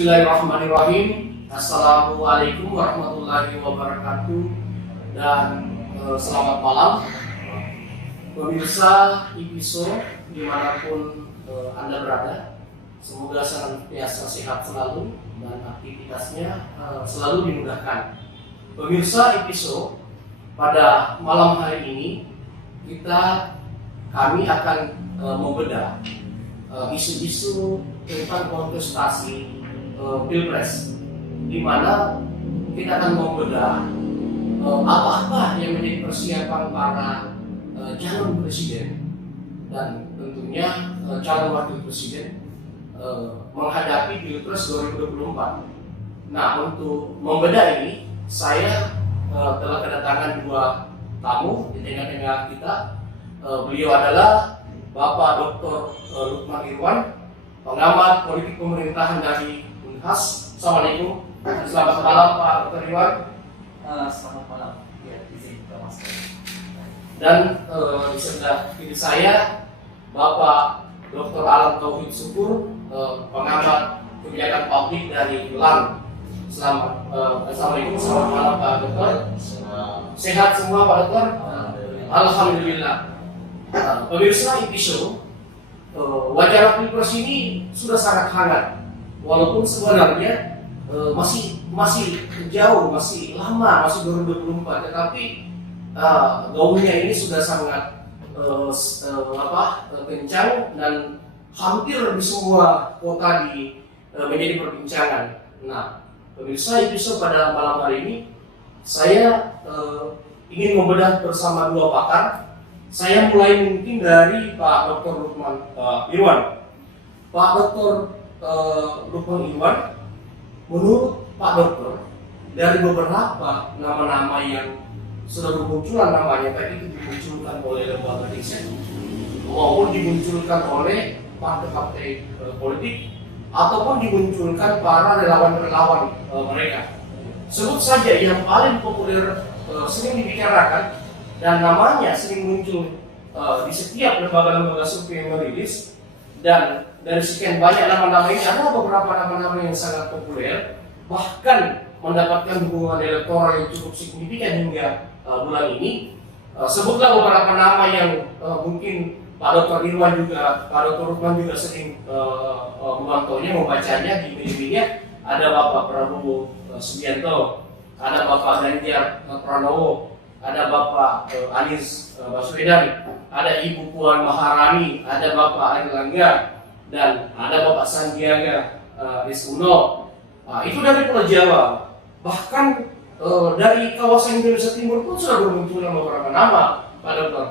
Bismillahirrahmanirrahim. Assalamualaikum warahmatullahi wabarakatuh. Dan selamat malam pemirsa IPISO dimanapun Anda berada. Semoga senantiasa sehat selalu dan aktivitasnya selalu dimudahkan. Pemirsa IPISO, pada malam hari ini kami akan membedah isu-isu tentang kontestasi Pilpres, di mana kita akan membedah apa-apa yang menjadi persiapan para calon presiden dan tentunya calon wakil presiden menghadapi Pilpres 2024. Nah, untuk membedah ini saya telah kedatangan dua tamu di tengah-tengah kita. Beliau adalah Bapak Dr. Lukman Irwan, pengamat politik pemerintahan dari Unhas. Assalamualaikum. Selamat malam Pak Dr. Irwan. Selamat malam. Ya, izin Mas. Dan di sebelah kiri saya Bapak Dr. Alam Tauhid Syukur, pengamat kebijakan publik dari LAN. Assalamualaikum. Selamat malam Pak Dokter. Sehat semua Pak Dokter? Alhamdulillah. Pemirsa IPISO, wacana Pilpres ini sudah sangat hangat. Walaupun sebenarnya masih jauh, masih lama, masih 2024, tetapi gaungnya ini sudah sangat kencang dan hampir di semua kota menjadi perbincangan. Nah, pemirsa IPISO, pada malam hari ini saya ingin membedah bersama dua pakar. Saya mulai mungkin dari Pak Dr. Lukman Irwan. Pak Dr. Lukman Irwan, menurut Pak Dokter, dari beberapa nama-nama yang sudah bermunculan namanya, baik itu dimunculkan oleh lembaga riset maupun dimunculkan oleh partai-partai politik ataupun dimunculkan para relawan-relawan mereka. Sebut saja yang paling populer sering dibicarakan dan namanya sering muncul di setiap lembaga-lembaga survei yang merilis, dan dari sekian banyak nama-nama ini ada beberapa nama-nama yang sangat populer, bahkan mendapatkan dukungan elektoral yang cukup signifikan hingga bulan ini. Sebutlah beberapa nama yang mungkin Pak Dr. Irwan juga, Pak Dr. Lukman juga sering membacanya di media. Ada Bapak Prabowo Subianto, ada Bapak Ganjar Pranowo, ada Bapak Anies Baswedan, ada Ibu Puan Maharani, ada Bapak Erlangga, dan ada Bapak Sandiaga Uno. Itu dari Pulau Jawa. Bahkan dari kawasan Indonesia Timur pun sudah bermunculan beberapa nama, Pak Dokter.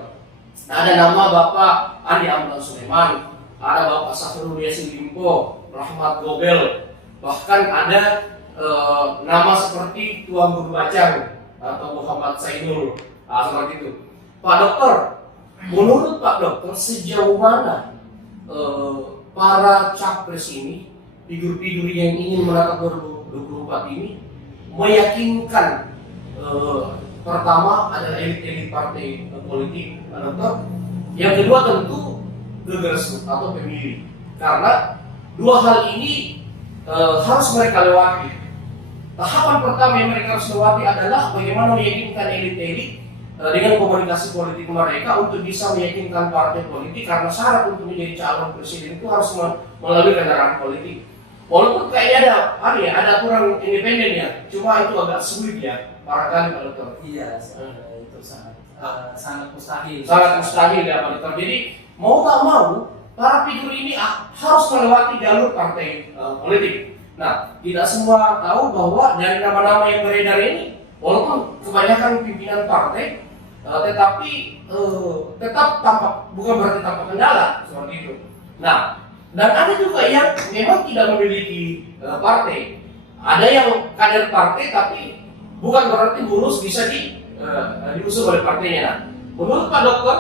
Ada nama Bapak Andi Amran Sulaiman, ada Bapak Sahrul Yassin Limpo, Rahmat Gobel, bahkan ada nama seperti Tuan Guru Bacang atau Muhammad Sainul, seperti itu. Pak Dokter, menurut Pak Dokter, sejauh mana para capres ini, figur-figur yang ingin menatap 2024 ini meyakinkan pertama adalah elit-elit partai politik, Pak Dokter. Yang kedua tentu grassroots atau pemilih, karena dua hal ini harus mereka lewati. Tahapan pertama yang mereka harus lewati adalah bagaimana meyakinkan elit-elit dengan komunikasi politik mereka untuk bisa meyakinkan partai politik, karena syarat untuk menjadi calon presiden itu harus melalui kendaraan politik. Walaupun kayaknya ada aturan independen ya, cuma itu agak sulit ya, barangkali Pak Dokter. Iya, itu sangat mustahil. Sangat mustahil ya Pak Dokter. Jadi mau tak mau para figur ini harus melewati jalur partai politik. Nah, tidak semua tahu bahwa dari nama-nama yang beredar ini, walaupun kebanyakan pimpinan partai, tetapi tetap tampak, bukan berarti tanpa kendala seperti itu. Nah, dan ada juga yang memang tidak memiliki partai. Ada yang kader partai tapi bukan berarti lulus bisa diusung oleh partainya. Nah, menurut Pak Dokter,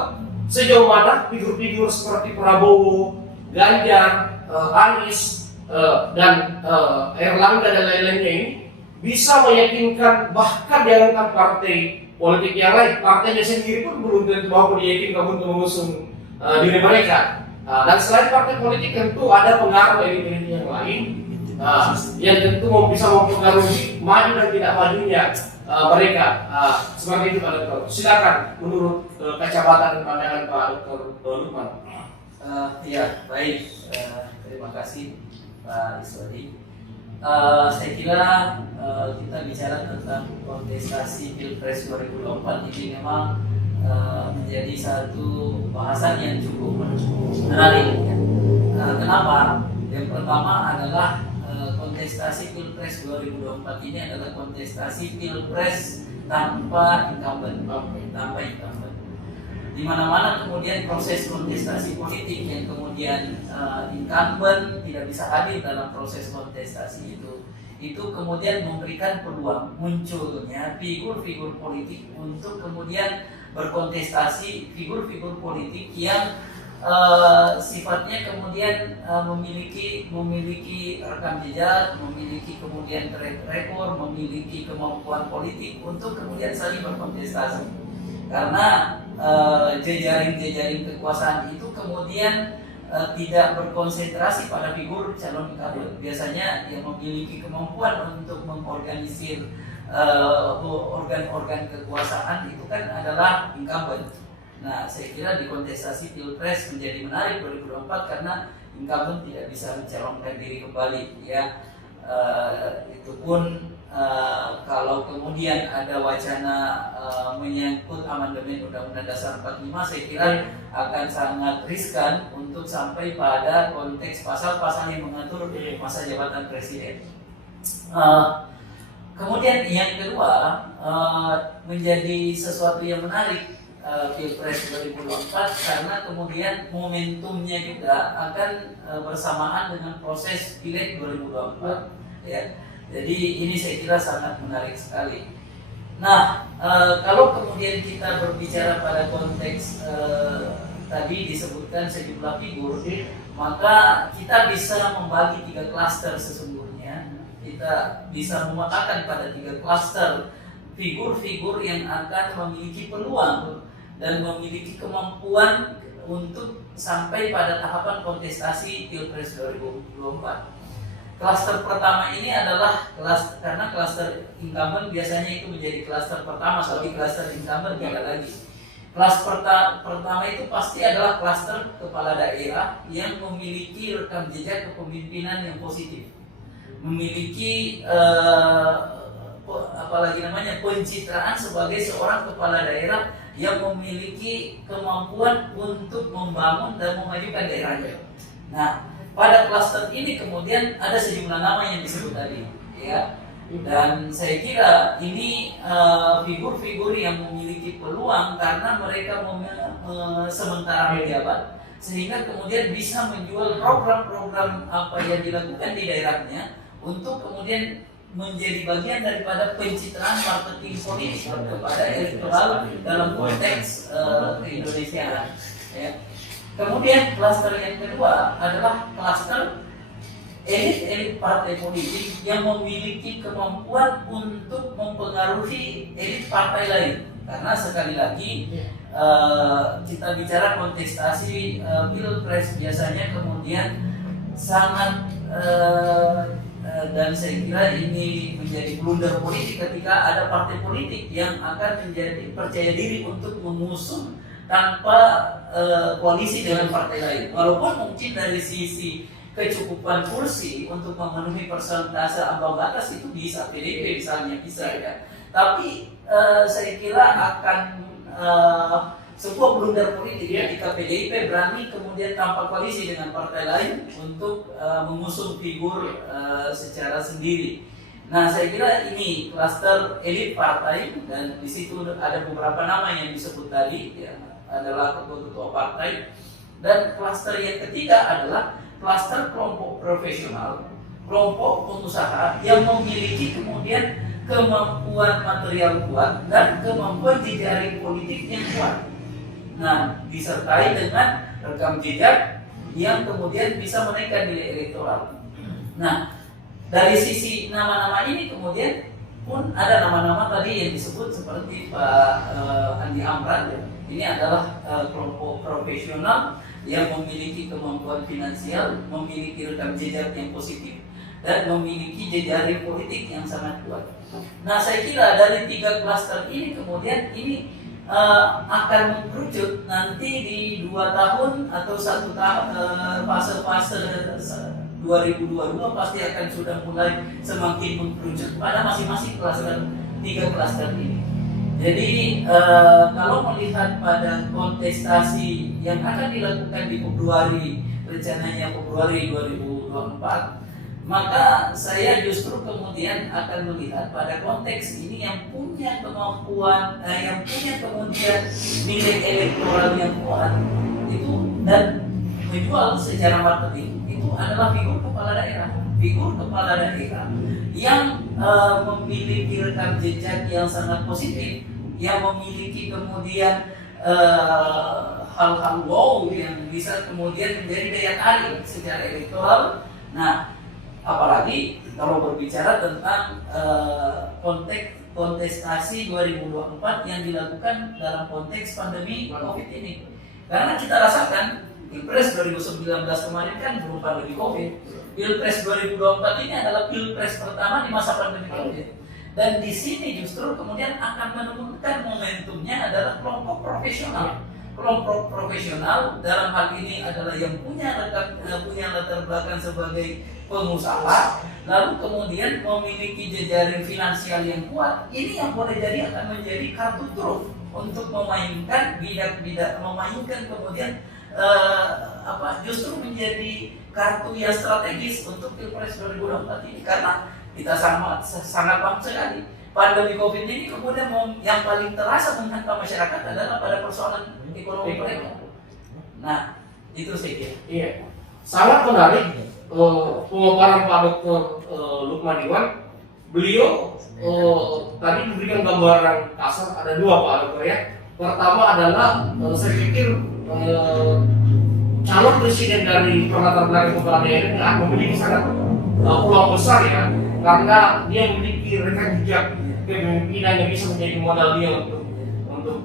sejauh mana figur-figur seperti Prabowo, Ganjar, Anies, dan Erlangga dan lain-lainnya ini bisa meyakinkan bahkan jangankan partai politik yang lain, partainya sendiri pun belum tentu mampu diyakinkan untuk mengusung diri mereka. Dan selain partai politik tentu ada pengaruh elit-elit yang lain Nah, yang tentu bisa mempengaruhi maju dan tidak majunya mereka. Seperti itu Pak Dokter. Silakan menurut kacamata dan pandangan Pak Dokter Lukman. Ya, baik. Terima kasih Pak Iswadi. Saya kira kita bicara tentang kontestasi Pilpres 2024 ini memang menjadi satu bahasan yang cukup menarik. Ya. Kenapa? Yang pertama adalah kontestasi Pilpres 2024 ini adalah kontestasi Pilpres tanpa incumbent, tanpa incumbent. Di mana-mana kemudian proses kontestasi politik yang kemudian incumbent tidak bisa hadir dalam proses kontestasi itu kemudian memberikan peluang munculnya figur-figur politik untuk kemudian berkontestasi, figur-figur politik yang sifatnya kemudian memiliki rekam jejak, memiliki kemudian track record, memiliki kemampuan politik untuk kemudian saling berkontestasi. Karena jejaring-jejaring kekuasaan itu kemudian tidak berkonsentrasi pada figur calon incumbent. Biasanya yang memiliki kemampuan untuk mengorganisir organ-organ kekuasaan itu kan adalah incumbent. Nah, saya kira di kontestasi Pilpres menjadi menarik 2024 karena incumbent tidak bisa mencalonkan diri kembali, ya. Itu pun kalau kemudian ada wacana menyangkut amandemen Undang-Undang Dasar 45, saya kira akan sangat riskan untuk sampai pada konteks pasal-pasal yang mengatur masa jabatan presiden. Kemudian yang kedua, menjadi sesuatu yang menarik Pilpres 2024 karena kemudian momentumnya juga akan bersamaan dengan proses Pileg 2024, ya. Jadi ini saya kira sangat menarik sekali. Nah, kalau kemudian kita berbicara pada konteks tadi disebutkan sejumlah figur, maka kita bisa membagi 3 klaster sesungguhnya. Kita bisa memetakan pada 3 klaster figur-figur yang akan memiliki peluang dan memiliki kemampuan untuk sampai pada tahapan kontestasi Pilpres 2024. Klaster pertama ini adalah karena klaster incumbent biasanya itu menjadi klaster pertama, soalnya klaster incumbent tidak lagi. Klaster pertama itu pasti adalah klaster kepala daerah yang memiliki rekam jejak kepemimpinan yang positif, memiliki pencitraan sebagai seorang kepala daerah yang memiliki kemampuan untuk membangun dan memajukan daerahnya. Nah, pada klaster ini kemudian ada sejumlah nama yang disebut tadi, ya. Dan saya kira ini figur-figur yang memiliki peluang karena mereka sementara menjabat, sehingga kemudian bisa menjual program-program apa yang dilakukan di daerahnya untuk kemudian menjadi bagian daripada pencitraan marketing politik kepada elektoral dalam konteks keindonesiaan. Ya. Kemudian klaster yang kedua adalah klaster elit-elit partai politik yang memiliki kemampuan untuk mempengaruhi elit partai lain. Karena sekali lagi kita bicara kontestasi Pilpres biasanya kemudian sangat dan saya kira ini menjadi blunder politik ketika ada partai politik yang akan menjadi percaya diri untuk mengusung tanpa koalisi dengan partai lain. Walaupun mungkin dari sisi kecukupan kursi untuk memenuhi persentase ambang batas itu bisa, PDIP misalnya bisa, ya. Tapi saya kira akan sebuah blunder politik ketika PDIP berani kemudian tanpa koalisi dengan partai lain untuk mengusung figur secara sendiri. Nah, saya kira ini klaster elit partai dan di situ ada beberapa nama yang disebut tadi, ya, adalah ketua-ketua partai. Dan klaster yang ketiga adalah klaster kelompok profesional, kelompok pengusaha yang memiliki kemudian kemampuan material kuat dan kemampuan jejaring politik yang kuat. Nah, disertai dengan rekam jejak yang kemudian bisa menaikkan nilai elektoral. Nah, dari sisi nama-nama ini kemudian pun ada nama-nama tadi yang disebut seperti Pak Andi Amran. Ini adalah kelompok profesional yang memiliki kemampuan finansial, memiliki rekam jejak yang positif, dan memiliki jejaring politik yang sangat kuat. Nah, saya kira dari 3 klaster ini kemudian ini akan mengerucut nanti di 2 tahun atau 1 tahun, fase-fase 2022 pasti akan sudah mulai semakin mengerucut pada masing-masing klaster, 3 klaster ini. Jadi kalau melihat pada kontestasi yang akan dilakukan di Februari, rencananya Februari 2024, maka saya justru kemudian akan melihat pada konteks ini yang punya kemampuan, yang punya kemudian nilai elektoral yang kuat itu dan menjual secara marketing itu adalah figur kepala daerah. Figur kepala daerah yang memiliki rekam jejak yang sangat positif, yang memiliki kemudian hal-hal wow yang bisa kemudian menjadi daya tarik secara elektoral. Nah, apalagi kalau berbicara tentang konteks kontestasi 2024 yang dilakukan dalam konteks pandemi COVID ini, karena kita rasakan Pilpres 2019 kemarin kan belum pandemi COVID. Pilpres 2024 ini adalah pilpres pertama di masa pandemi COVID. Dan di sini justru kemudian akan menemukan momentumnya adalah kelompok profesional. Kelompok profesional dalam hal ini adalah yang punya latar belakang sebagai pengusaha, lalu kemudian memiliki jejaring finansial yang kuat. Ini yang boleh jadi akan menjadi kartu truf untuk memainkan memainkan kemudian justru menjadi kartu yang strategis untuk Pilpres 2024 ini, karena kita sangat paham sekali pandemi COVID ini kemudian yang paling terasa menghantam masyarakat adalah pada persoalan ekonomi mereka. Nah, itu saya kira. Iya, sangat menarik pemaparan Pak Dr. Lukman Iwan. Beliau tadi memberikan gambaran kasar, ada 2 Pak Dr. ya. Pertama adalah saya pikir calon presiden dari latar belakang kepala daerah ini akan memiliki sangat peluang besar ya, karena dia memiliki rekam jejak kepemimpinan yang bisa menjadi modal dia untuk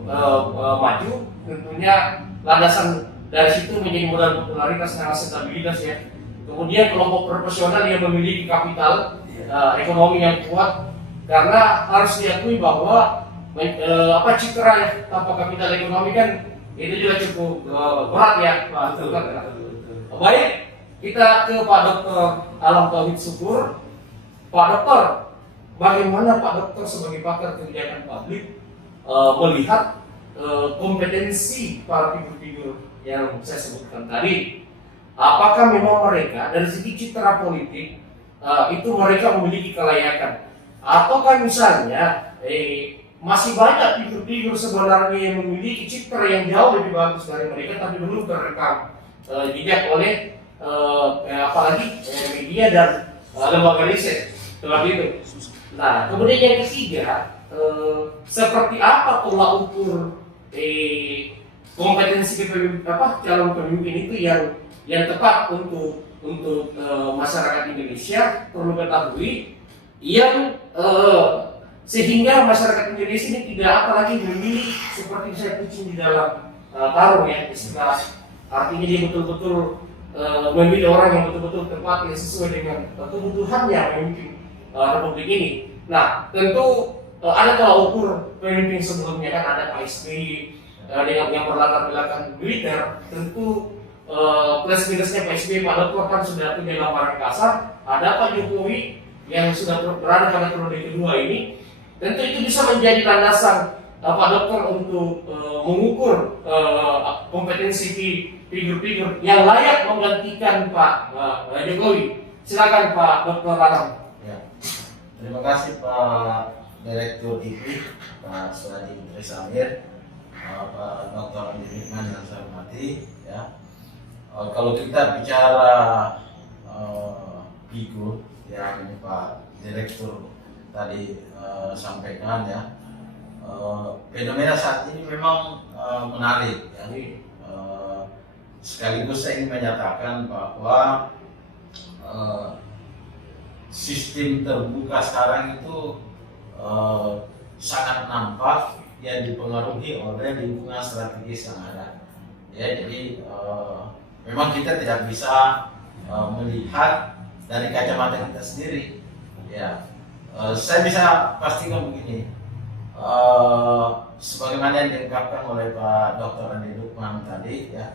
maju. Tentunya landasan dari situ menjadi modal popularitas dan akseptabilitas ya. Kemudian kelompok profesional yang memiliki kapital ekonomi yang kuat, karena harus diakui bahwa citra ya, tanpa kapital ekonomi kan itu juga cukup berat ya Pak. Baik, kita ke Pak Dr. Alam Tauhid Syukur. Pak Dokter, bagaimana Pak Dokter sebagai pakar kebijakan publik melihat kompetensi para figur-figur yang saya sebutkan tadi? Apakah memang mereka dari segi citra politik itu mereka memiliki kelayakan, ataukah misalnya masih banyak figur-figur sebenarnya yang memiliki citra yang jauh lebih bagus dari mereka tapi belum terekam jejak oleh apalagi media dan lembaga riset seperti itu. Nah, kemudian yang ketiga, seperti apa tolak ukur kompetensi calon pemimpin itu yang tepat untuk masyarakat Indonesia perlu ketahui, yang sehingga masyarakat Indonesia ini tidak apalagi memilih seperti saya kucing di dalam karung ya, istilah. Artinya dia betul-betul memilih orang yang betul-betul tepat yang sesuai dengan kebutuhannya memimpin republik ini. Nah, tentu ada tolak ukur pemimpin sebelumnya, kan ada Pak SBY dengan yang berlatar belakang militer. Tentu plus minusnya Pak SBY, Pak Dokter kan sudah punya gambaran kasar. Ada Pak Jokowi yang sudah berada pada periode kedua ini. Tentu itu bisa menjadi landasan Pak Dokter untuk mengukur kompetensi figur-figur yang layak menggantikan Pak Jokowi. Silakan Pak Dokter Alam. Ya. Terima kasih Pak Direktur IP, Pak Suradi Putri Samir, Pak Dr. Andi Hikman yang saya hormati. Ya. Kalau kita bicara figur yang Pak Direktur tadi sampaikan ya, fenomena saat ini memang menarik ya. Sekaligus saya ingin menyatakan bahwa sistem terbuka sekarang itu sangat nampak yang dipengaruhi oleh lingkungan strategis yang ada ya. Jadi memang kita tidak bisa melihat dari kacamata kita sendiri, ya saya bisa pastikan begini, sebagaimana yang diungkapkan oleh Pak Dr. Andi Lukman tadi, ya,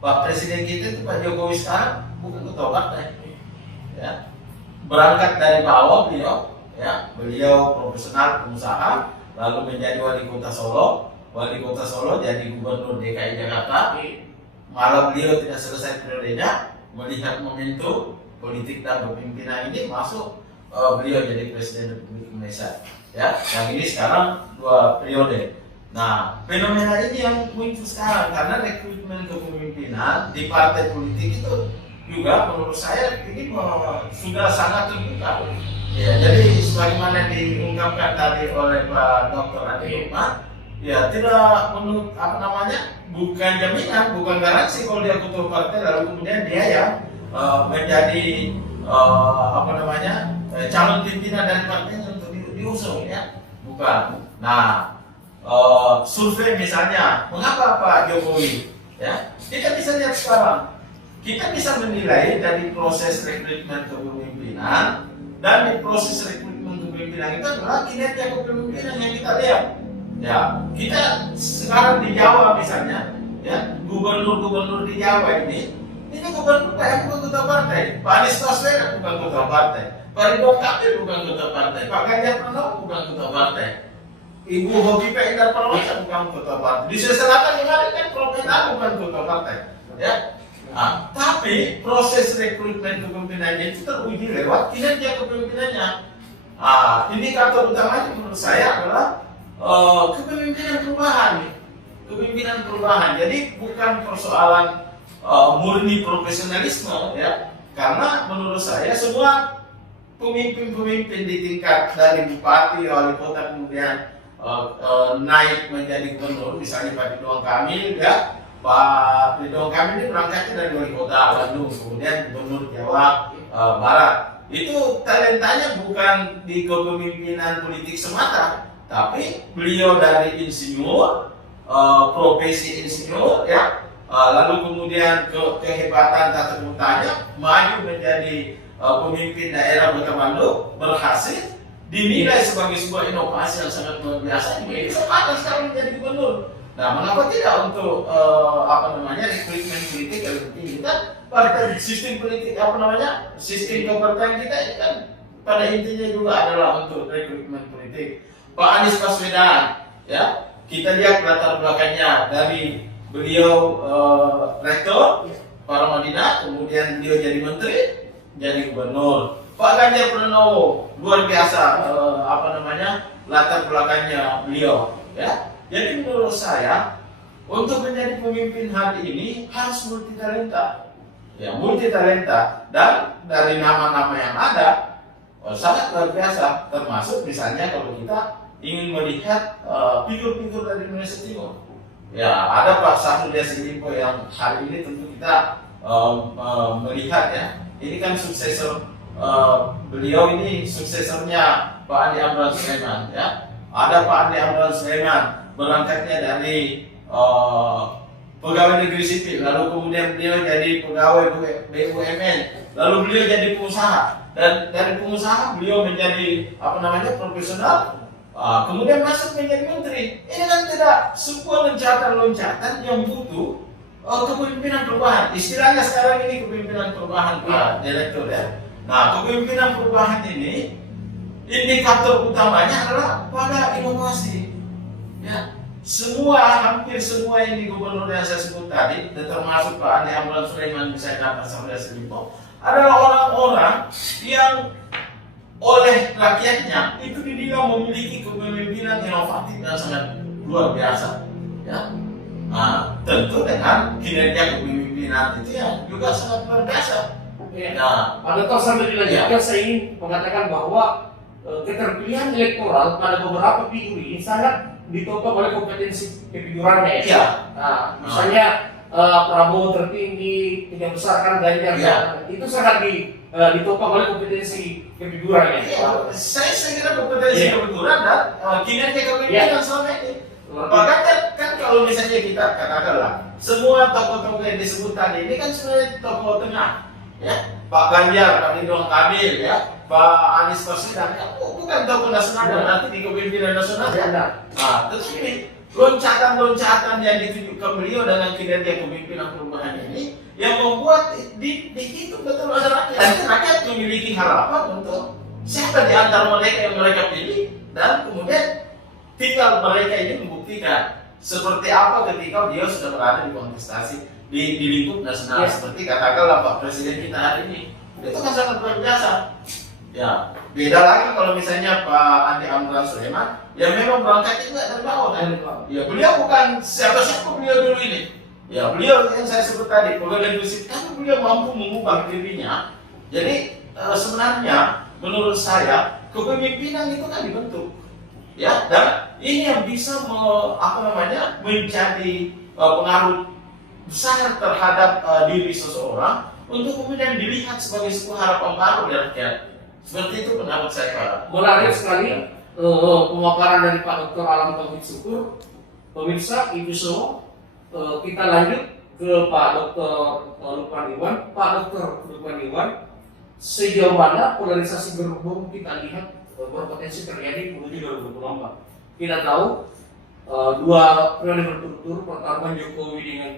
Pak Presiden kita itu Pak Jokowi sekarang bukan ketua partai, ya, berangkat dari bawah beliau, ya, beliau profesional pengusaha, lalu menjadi wali kota Solo, jadi gubernur DKI Jakarta, malah beliau tidak selesai periodenya, melihat momentum politik dan kepemimpinan ini masuk, beliau jadi Presiden Republik Indonesia, ya, yang ini sekarang 2 periode. Nah, fenomena ini yang muncul sekarang karena rekrutmen kepemimpinan di partai politik itu juga menurut saya ini sudah sangat terbuka. Ya, jadi sebagaimana diungkapkan tadi oleh Pak Dr. Andi Lukman, ya tidak menurut bukan jaminan, bukan garansi kalau dia ketua partai lalu kemudian dia ya menjadi calon pimpinan dari partainya untuk diusung, ya, bukan. Nah, survei misalnya, mengapa Pak Jokowi, ya, kita bisa lihat sekarang, kita bisa menilai dari proses rekrutmen kepemimpinan, dan di proses rekrutmen kepemimpinan itu adalah kinerja kepemimpinan yang kita lihat. Ya, kita sekarang di Jawa misalnya, ya, gubernur di Jawa ini gubernur yang bukan ketua partai. Pak Anies Baswedan bukan ketua partai, Pak Ridwan Kamil bukan ketua partai, Pak Ganjar Pranowo bukan ketua partai, Ibu Hovifa Indar Parawansa bukan ketua partai. Di Sulawesi Selatan kemarin kan Prof. bukan ketua partai, ya. Nah, tapi proses rekrutmen kepemimpinannya itu teruji lewat kinerja kepemimpinannya. Indikator utamanya menurut saya adalah kepemimpinan perubahan. Jadi bukan persoalan murni profesionalisme, ya, karena menurut saya semua pemimpin di tingkat dari bupati, wali kota kemudian naik menjadi gubernur, misalnya Pak Ridwan Kamil, ya, Pak Ridwan Kamil ini berangkatnya dari wali kota Bandung, kemudian gubernur Jawa Barat. Itu talentanya bukan di kepemimpinan politik semata, tapi beliau dari insinyur, profesi insinyur, ya, lalu kemudian kehebatan tata kotanya, maju menjadi pemimpin daerah Kota Bandung, berhasil, dinilai sebagai sebuah inovasi yang sangat luar biasa, ini kesempatan sekarang menjadi gubernur. Nah, mengapa tidak untuk rekrutmen politik yang penting kita pada sistem politik sistem kepartaian kita kan pada intinya juga adalah untuk rekrutmen politik. Pak Anies Baswedan, ya, kita lihat latar belakangnya dari beliau rektor Paramadina, kemudian beliau jadi menteri, jadi gubernur. Pak Ganjar Pranowo luar biasa latar belakangnya beliau, ya. Jadi menurut saya untuk menjadi pemimpin hari ini harus multitalenta, ya, dan dari nama-nama yang ada sangat luar biasa, termasuk misalnya kalau kita ingin melihat figur-figur dari Indonesia Timur. Ya, ada Pak Syahrul Yassin Limpo yang hari ini tentu kita melihat, ya, ini kan suksesor beliau, ini suksesornya Pak Andi Amran Sulaiman, ya. Ada Pak Andi Amran Sulaiman berangkatnya dari pegawai negeri sipil, lalu kemudian beliau jadi pegawai BUMN, lalu beliau jadi pengusaha, dan dari pengusaha beliau menjadi profesional. Kemudian masuk menjadi menteri. Ini kan tidak sebuah loncatan yang butuh kepemimpinan perubahan. Istilahnya sekarang ini kepemimpinan perubahan, Pak Direktur, ya. Nah, kepemimpinan perubahan ini indikator utamanya adalah pada inovasi, ya. Hampir semua ini gubernur yang saya sebut tadi, termasuk Pak Andi Amran Sulaiman, misalnya Pak Syahrul Yassin Limpo, adalah orang-orang yang oleh rakyatnya itu dinilai memiliki kepemimpinan inovatif dan sangat luar biasa, ya. Nah, tentu dengan kinerja kepemimpinan itu yang juga sangat luar biasa. Ya. Nah, Pak Dr. sambil dilanjutkan, saya ingin mengatakan bahwa keterpilihan elektoral pada beberapa figur ini sangat ditopang oleh kompetensi kefigurannya, ya. Ya. Nah, misalnya Prabowo tertinggi, tiga besar kan Ganjar, ya, itu sangat ditopang oleh kompetensi kefigurannya. Ya, saya kira kompetensi kefiguran dan kinerja kepemimpinan selama ini. Bahkan kan kalau misalnya kita katakanlah semua tokoh-tokoh yang disebut tadi ini kan sebenarnya tokoh tengah, ya. Pak Ganjar, Pak Ridwan Kamil, ya, Pak Anies Baswedan, ya, bukan tokoh nasional, nanti di kepemimpinan nasional ya. Nah, terus ini loncatan-loncatan yang ditunjukkan beliau dengan kinerja kepemimpinan perubahan ini yang membuat dihitung betul oleh rakyat. Dan rakyat memiliki harapan untuk siapa di antara mereka yang mereka pilih, dan kemudian tinggal mereka ini membuktikan seperti apa ketika dia sudah berada di kontestasi di lingkup nasional, seperti katakanlah Pak Presiden kita hari ini. Itu kan sangat luar biasa. Ya, beda lagi kalau misalnya Pak Andi Amran Sulaiman, ya memang berangkat juga dari bawah kan. Ya, beliau bukan siapa-siapa beliau dulu ini. Ya, beliau yang saya sebut tadi, pegawai negeri sipil, tapi beliau mampu mengubah dirinya. Jadi sebenarnya menurut saya kepemimpinan itu kan dibentuk. Ya, dan ini yang bisa menjadi pengaruh besar terhadap diri seseorang untuk kemudian dilihat sebagai sebuah harapan baru dari rakyat. Seperti itu pendapat saya, Pak. Menarik sekali pemaparan dari Pak Dr. Alam Tauhid Syukur. Pemirsa, itu semua kita lanjut ke Pak Dr. Lukman Iwan. Pak Dr. Lukman Iwan, sejauh mana polarisasi gerbong kita lihat berpotensi terjadi menuju 2024? Kita tahu dua periode berturut-turut pertarungan Jokowi dengan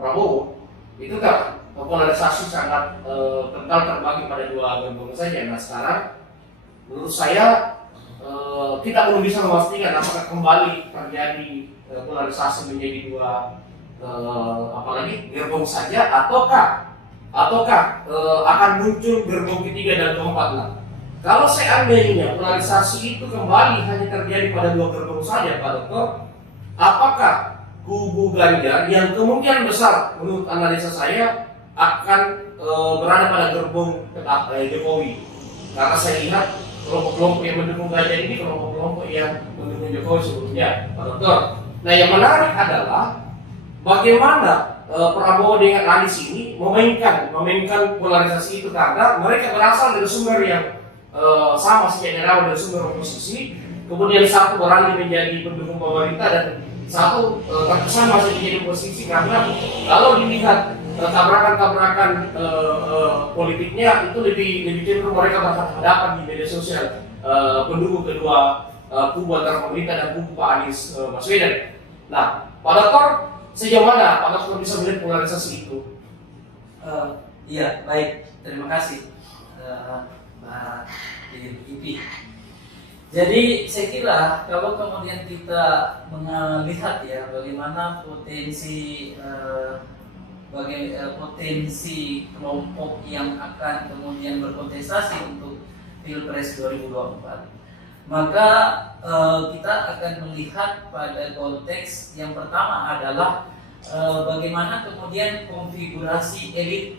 Prabowo itu kan polarisasi sangat kental terbagi pada dua gerbong saja. Nah sekarang menurut saya kita belum bisa memastikan apakah kembali terjadi polarisasi menjadi dua apalagi gerbong saja ataukah akan muncul gerbong ketiga dan keempat lah. Kalau seandainya polarisasi itu kembali hanya terjadi pada dua gerbong saja, Pak Dokter, apakah kubu Ganjar yang kemungkinan besar menurut analisa saya akan berada pada gerbong Jokowi? Karena saya lihat kelompok-kelompok yang mendukung Ganjar ini kelompok-kelompok yang mendukung Jokowi sebelumnya, Pak Dokter. Nah, yang menarik adalah bagaimana Prabowo dengan Anies ini memainkan polarisasi itu, karena mereka berasal dari sumber yang sama sejak dari awal, dari sumber oposisi. Kemudian satu beralih menjadi pendukung pemerintah dan satu terkesan masih menjadi oposisi, karena kalau dilihat tabrakan-tabrakan politiknya itu lebih cenderung mereka berhadapan di media sosial, pendukung kedua kubu antara pemerintah dan kubu Pak Anies Baswedan. Nah, Pak Dokter, sejauh mana Pak Dokter bisa melihat polarisasi itu? Iya, baik, terima kasih Mbak Ipi. Jadi saya kira kalau kemudian kita melihat ya bagaimana potensi potensi kelompok yang akan kemudian berkontestasi untuk Pilpres 2024, maka kita akan melihat pada konteks yang pertama adalah bagaimana kemudian konfigurasi elit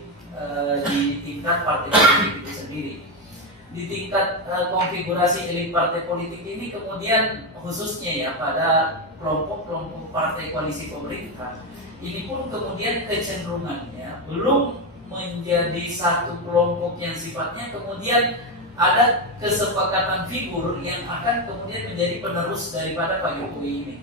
di tingkat partai politik itu sendiri. Di tingkat konfigurasi elit partai politik ini kemudian khususnya ya pada kelompok-kelompok partai koalisi pemerintah, ini pun kemudian kecenderungannya belum menjadi satu kelompok yang sifatnya kemudian ada kesepakatan figur yang akan kemudian menjadi penerus daripada Pak Jokowi ini.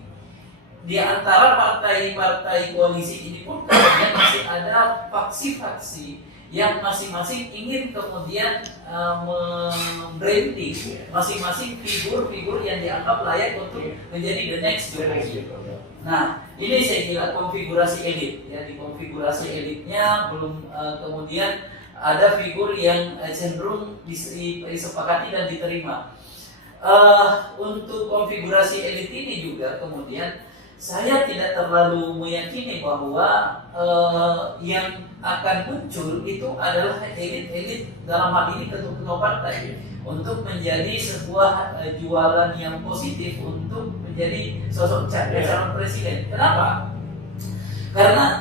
Di antara partai-partai koalisi ini pun kemudian masih ada faksi-faksi yang masing-masing ingin kemudian membranding masing-masing figur-figur yang dianggap layak untuk menjadi the next Jokowi. Nah, ini saya kira konfigurasi elit ya. Di konfigurasi elitnya belum kemudian ada figur yang cenderung disepakati dan diterima. Untuk konfigurasi elit ini juga kemudian saya tidak terlalu meyakini bahwa yang akan muncul itu adalah elit-elit dalam hal ini ketua partai untuk menjadi sebuah jualan yang positif untuk menjadi sosok calon presiden. Kenapa? Karena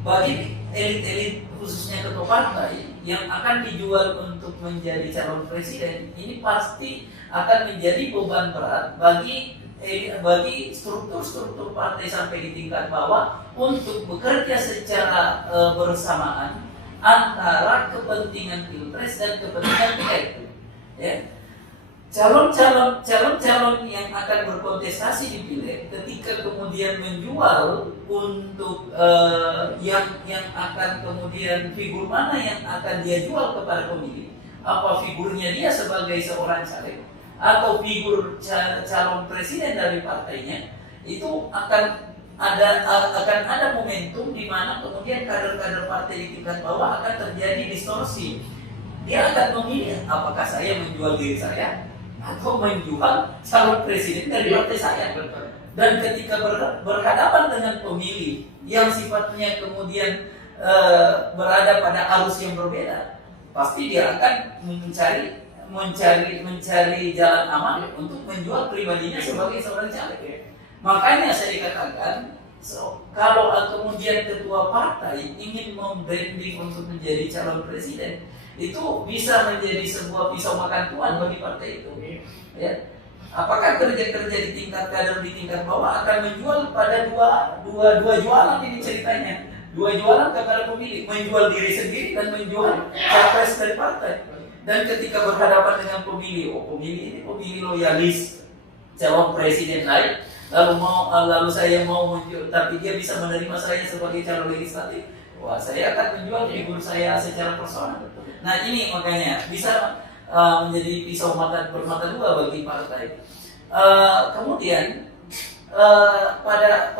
bagi elit-elit khususnya ketua partai yang akan dijual untuk menjadi calon presiden ini pasti akan menjadi beban berat bagi struktur-struktur partai sampai di tingkat bawah untuk bekerja secara bersamaan antara kepentingan pilpres dan kepentingan pileg. Ya. calon-calon yang akan berkontestasi dipilih ketika kemudian menjual untuk yang akan kemudian figur mana yang akan dia jual kepada pemilih, apa figurnya dia sebagai seorang caleg atau figur calon presiden dari partainya, itu akan ada momentum di mana kemudian kader-kader partai di tingkat bawah akan terjadi distorsi. Dia akan memilih apakah saya menjual diri saya atau menjual calon presiden dari partai saya. Dan ketika berhadapan dengan pemilih yang sifatnya kemudian berada pada arus yang berbeda, pasti dia akan mencari jalan aman untuk menjual pribadinya sebagai seorang caleg. Makanya saya katakan, kalau kemudian ketua partai ingin membranding untuk menjadi calon presiden, itu bisa menjadi sebuah pisau makan tuan bagi partai itu. Ya. Apakah kerja-kerja di tingkat kader di tingkat bawah akan menjual pada dua jualan ini ceritanya, dua jualan kepada pemilih, menjual diri sendiri dan menjual capres dari partai. Dan ketika berhadapan dengan pemilih, pemilih ini pemilih loyalis calon presiden lain, lalu saya mau menjual, tapi dia bisa menerima saya sebagai calon legislatif. Wah, saya akan menjual figur saya secara personal. Nah, ini makanya bisa menjadi pisau bermata dua bagi partai. Kemudian pada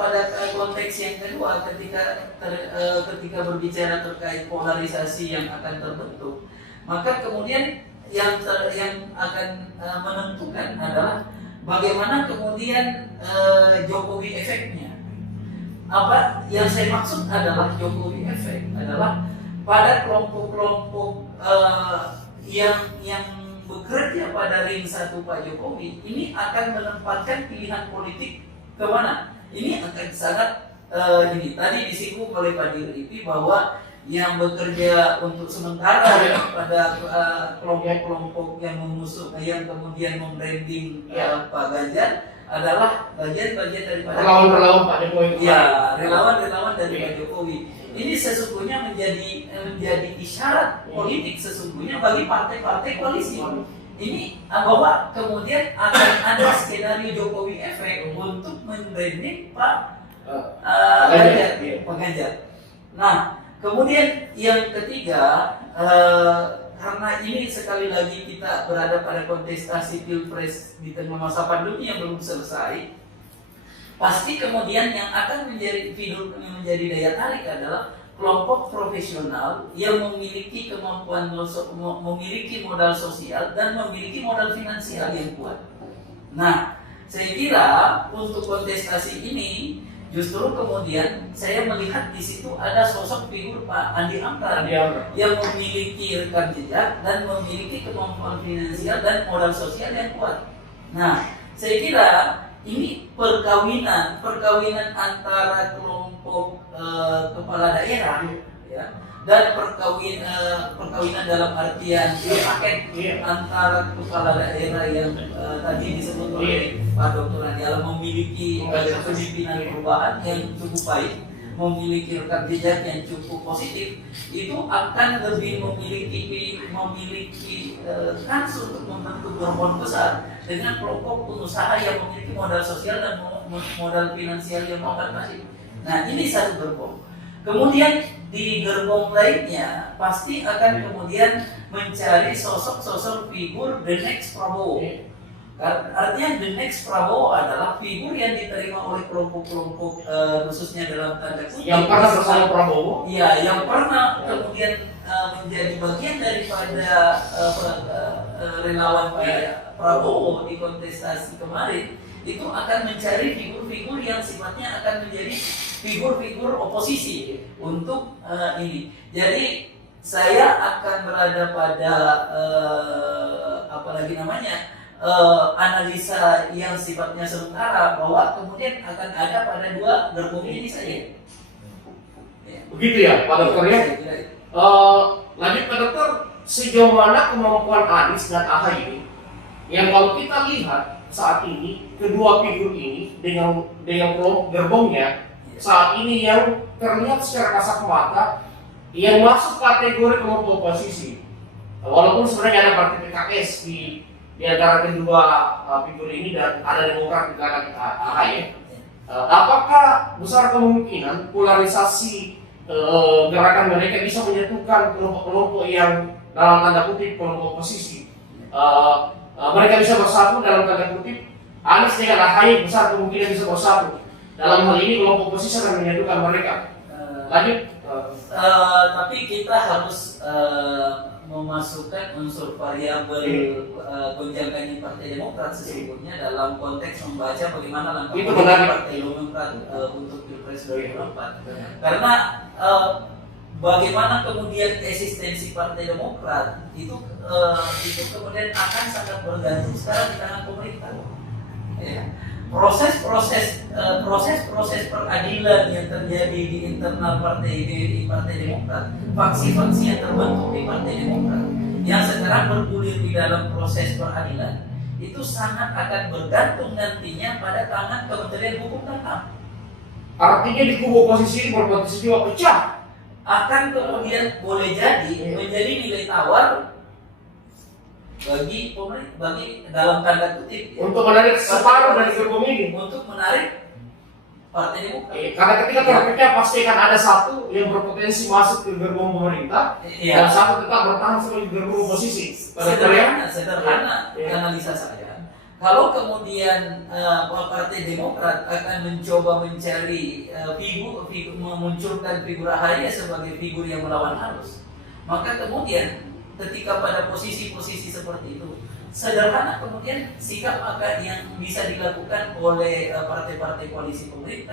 konteks yang kedua, ketika berbicara terkait polarisasi yang akan terbentuk, maka kemudian yang akan menentukan adalah bagaimana kemudian Jokowi efeknya. Apa yang saya maksud adalah Jokowi efek adalah pada kelompok-kelompok yang bekerja pada ring satu Pak Jokowi ini akan menempatkan pilihan politik kemana? Ini akan sangat ini tadi disinggung oleh Pak Dirlipi bahwa yang bekerja untuk sementara pada kelompok-kelompok yang mengusung, yang kemudian membranding Pak Ganjar adalah bagian-bagian daripada relawan Pak Jokowi. Ya, relawan-relawan dari Pak Jokowi. Ini sesungguhnya menjadi isyarat politik sesungguhnya bagi partai-partai koalisi. Ini bahwa kemudian akan ada skenario Jokowi efek untuk membranding Pak Ganjar. Nah, kemudian yang ketiga, karena ini sekali lagi kita berada pada kontestasi pilpres di tengah masa pandemi yang belum selesai, pasti kemudian yang akan menjadi daya tarik adalah kelompok profesional yang memiliki kemampuan, memiliki modal sosial dan memiliki modal finansial yang kuat. Nah, saya kira untuk kontestasi ini justru kemudian saya melihat di situ ada sosok figur Pak Andi Amran yang memiliki rekam jejak dan memiliki kemampuan finansial dan modal sosial yang kuat. Nah, saya kira ini perkawinan antara kelompok kepala daerah ya, dan perkawinan dalam artian paket antara kepala daerah yang tadi disebut oleh Pak Dr. Andi memiliki kepemimpinan perubahan yang cukup baik, memiliki rekam jejak yang cukup positif, itu akan lebih memiliki kans untuk membentuk gerbong besar dengan kelompok pengusaha yang memiliki modal sosial dan modal finansial yang alternatif. Nah, ini satu gerbong. Kemudian di gerbong lainnya pasti akan kemudian mencari sosok-sosok figur the next Prabowo. Artinya the next Prabowo adalah figur yang diterima oleh kelompok-kelompok khususnya dalam tanda kutip yang pernah bersama Prabowo. Iya, yang pernah kemudian menjadi bagian daripada relawan Pak Prabowo di kontestasi kemarin, itu akan mencari figur-figur yang sifatnya akan menjadi figur-figur oposisi untuk ini. Jadi saya akan berada pada analisa yang sifatnya sementara bahwa kemudian akan ada pada dua gerbong ini saja. Begitu ya, Pak Dokter ya. Lanjut Pak Dokter, sejauh mana kemampuan Anies dan AHY yang kalau kita lihat saat ini kedua figur ini dengan gerbongnya saat ini yang terlihat secara kasat mata yang masuk kategori kelompok oposisi, walaupun sebenarnya ada partai PKS di di antara kedua figur ini dan ada Demokrat di belakang AHY. Apakah besar kemungkinan polarisasi gerakan mereka bisa menyatukan kelompok-kelompok yang dalam tanda kutip kelompok oposisi? Mereka bisa bersatu dalam tanda kutip, Anies dengan AHY besar kemungkinan bisa bersatu. Dalam hal ini kelompok oposisi akan menyatukan mereka. Lanjut. Tapi kita harus memasukkan unsur variabel gonjang-ganjing Partai Demokrat sesungguhnya dalam konteks membaca bagaimana langkah Itu politik menarik. Partai Demokrat untuk Pilpres 2024. Karena bagaimana kemudian eksistensi Partai Demokrat itu kemudian akan sangat bergantung sekarang di tangan pemerintah. Ya. Proses peradilan yang terjadi di internal Partai Demokrat, faksi-faksi yang terbentuk di Partai Demokrat yang sekarang bergulir di dalam proses peradilan itu sangat akan bergantung nantinya pada tangan Kementerian Hukum dan HAM. Artinya di kubu oposisi berpotensi juga pecah. Akan kemudian boleh jadi menjadi nilai tawar bagi pemerintah, bagi dalam tanda kutip Untuk menarik separuh dari gerbong ini. untuk menarik Partai Demokrat. Karena ketika terpecah pasti akan ada satu yang berpotensi masuk ke gerbong pemerintah dan satu tetap bertahan sebagai gerbong oposisi. Sederhana analisa saya. Kalau kemudian Partai Demokrat akan mencoba mencari memunculkan figur AHY sebagai figur yang melawan arus, maka kemudian ketika pada posisi-posisi seperti itu, sederhana kemudian sikap apa yang bisa dilakukan oleh partai-partai koalisi pemerintah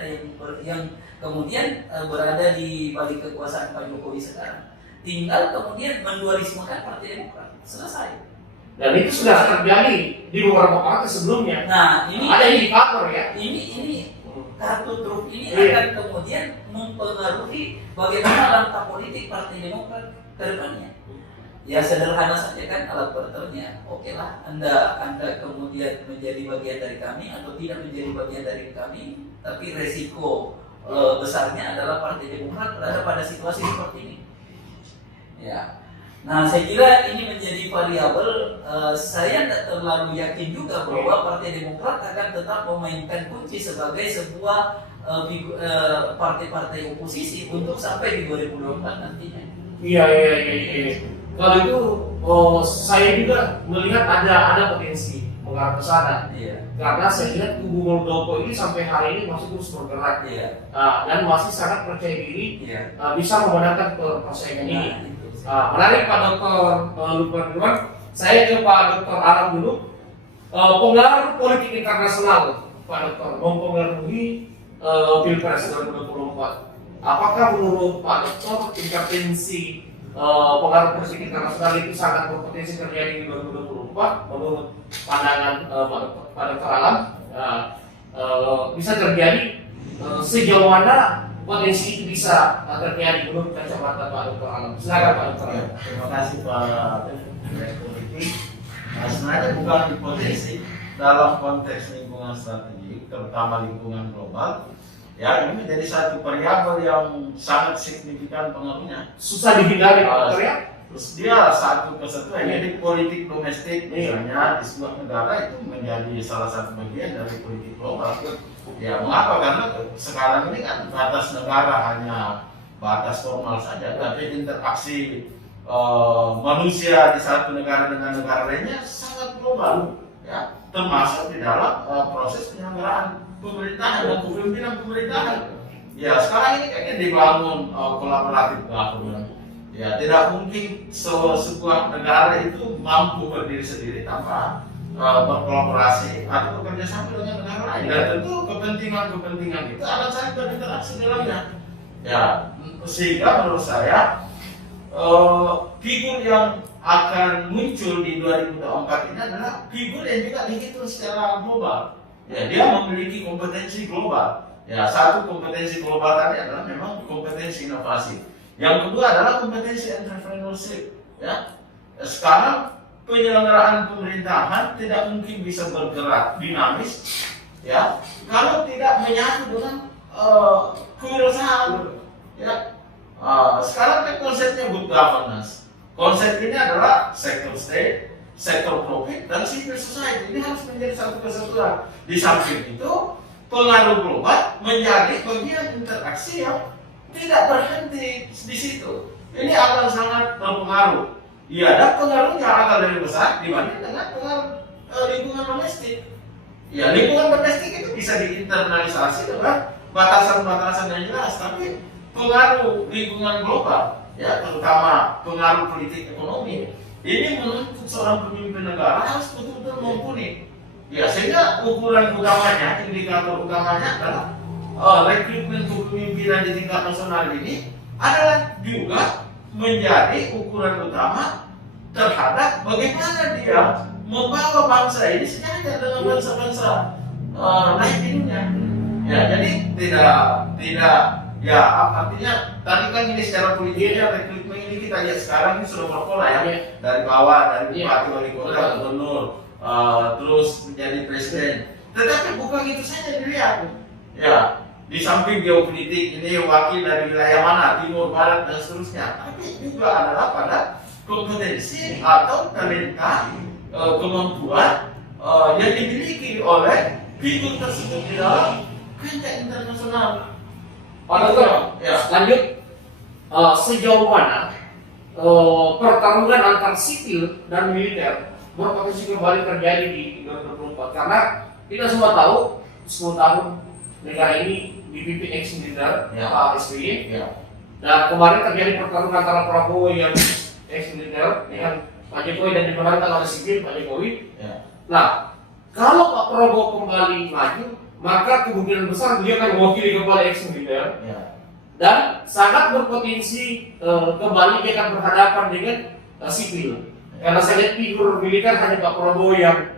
yang kemudian berada di balik kekuasaan Pak Jokowi sekarang, tinggal kemudian mendualismekan Partai Demokrat, selesai. Dan itu sudah terjadi di beberapa partai sebelumnya. Nah, ini ada indikator ya. Ini kartu truf ini akan kemudian mempengaruhi bagaimana langkah politik Partai Demokrat ke depannya. Ya sederhana saja kan alat barternya. Oke lah, Anda kemudian menjadi bagian dari kami atau tidak menjadi bagian dari kami, tapi resiko besarnya adalah Partai Demokrat berada pada situasi seperti ini. Ya. Nah, saya kira ini menjadi variabel. Saya tidak terlalu yakin juga bahwa Partai Demokrat akan tetap memainkan kunci sebagai sebuah partai-partai oposisi untuk sampai di 2024 nantinya. Iya. Kalau itu saya juga melihat ada potensi mengarah ke sana. Iya. Karena saya lihat kubu Muldoko ini sampai hari ini masih terus bergerak. Iya. Dan masih sangat percaya diri Iya. bisa memenangkan persaingan ini. Nah, Menarik Pak Dr. Lukman Firman. Saya ke Pak Dr. Alam dulu. Pengaruh politik internasional Pak Dr. mempengaruhi Pilpres 2024. Apakah menurut Pak Dr. intervensi pengaruh politik internasional itu sangat berpotensi terjadi di 2024 menurut pandangan Pak Dr. Alam? Bisa terjadi sejauh mana potensi itu bisa terjadi menurut kacamata Pak Dr. Alam? Silakan Pak Dr. Alam. Terima kasih Pak Direktur IPI. Sebenarnya bukan hipotesis dalam konteks lingkungan strategik, terutama lingkungan global. Ya, ini menjadi satu variabel yang sangat signifikan pengaruhnya. Susah dihindari Pak Dr. ya? Terus dia satu kesatuan, jadi politik domestik misalnya di sebuah negara itu menjadi salah satu bagian dari politik global. Ya, mengapa? Karena sekarang ini kan batas negara hanya batas formal saja, tapi interaksi manusia di satu negara dengan negara lainnya sangat global, ya, termasuk di dalam proses penyelenggaraan pemerintahan dan kepemimpinan pemerintahan. Ya, sekarang ini kayaknya dibangun kolaboratif government. Ya, tidak mungkin sebuah negara itu mampu berdiri sendiri tanpa berkolaborasi atau bekerjasama dengan negara lain. Dan tentu kepentingan itu akan saling berinteraksi dalamnya. Ya, sehingga menurut saya figur yang akan muncul di 2024 ini adalah figur yang juga dihitung secara global. Ya, dia memiliki kompetensi global. Ya, satu kompetensi global tadi adalah memang kompetensi inovasi. Yang kedua adalah kompetensi entrepreneurship. Ya, sekarang penyelenggaraan pemerintahan tidak mungkin bisa bergerak dinamis, ya, kalau tidak menyatu dengan kewirausahaan. Ya, sekarang kan konsepnya good governance. Konsep ini adalah sector state, sektor profit dan civil society. Ini harus menjadi satu kesatuan. Di samping itu, pengaruh global menjadi bagian interaksi yang tidak berhenti di situ. Ini akan sangat berpengaruh. Ya, dan pengaruhnya akan lebih besar dibanding dengan pengaruh lingkungan domestik. Ya, lingkungan domestik itu bisa diinternalisasi dengan batasan-batasan yang jelas, tapi pengaruh lingkungan global, ya, terutama pengaruh politik ekonomi, ini menuntut seorang pemimpin negara harus betul-betul mumpuni. Ya, sehingga ukuran utamanya, indikator utamanya adalah rekrutmen kepemimpinan di tingkat nasional ini adalah juga menjadi ukuran utama terhadap bagaimana dia membawa bangsa ini sejajar dengan bangsa-bangsa lain di dunia. Ya, jadi tidak ya, artinya tadi kan ini secara politiknya rekrutmen ini kita lihat sekarang ini sudah berpola ya, dari bawah, dari bupati, wali kota, gubernur, terus menjadi presiden. Tetapi bukan itu saja dilihat. Ya, di samping geopolitik ini wakil dari wilayah mana, timur, barat dan seterusnya, tapi juga adalah pada kompetensi atau talenta, kemampuan yang dimiliki oleh figur tersebut di dalam kancah internasional. Pak Dokter, ya. lanjut, sejauh mana pertarungan antar sipil dan militer berpotensi kembali terjadi di 2024? Karena kita semua tahu 10 tahun negara ini dipimpin ex-militer Pak SBY, dan kemarin terjadi pertarungan antara Prabowo yang ex-militer dengan Pak Jokowi dan dimenangkan oleh sipil Pak Jokowi. Nah, kalau Pak Prabowo kembali maju, maka kemungkinan besar dia akan mewakili kepala ex-militer dan sangat berpotensi kembali dia akan berhadapan dengan sipil. Karena saya lihat figur militer hanya Pak Prabowo yang